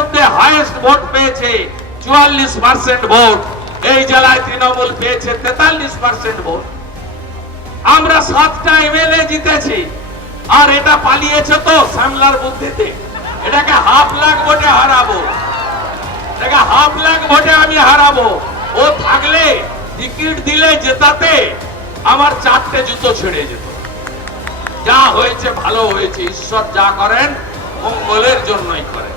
মধ্যে highest vote পেয়েছে 44% vote, এই জেলায় তৃণমূল পেয়েছে 43% ভোট। আমরা 7টা এমএলএ জিতেছি, আর এটা পালিয়েছে তো সামলার বুদ্ধিতে। এটাকে হাফ লাখ ভোটে হারাবো, এটাকে হাফ লাখ ভোটে আমি হারাবো। ও থাকলে টিকিট দিলে জেতাতে আমার 4টে জুতো ছেড়ে যেত। যা হয়েছে ভালো হয়েছে, ঈশ্বর যা করেন মঙ্গলের জন্যই করেন।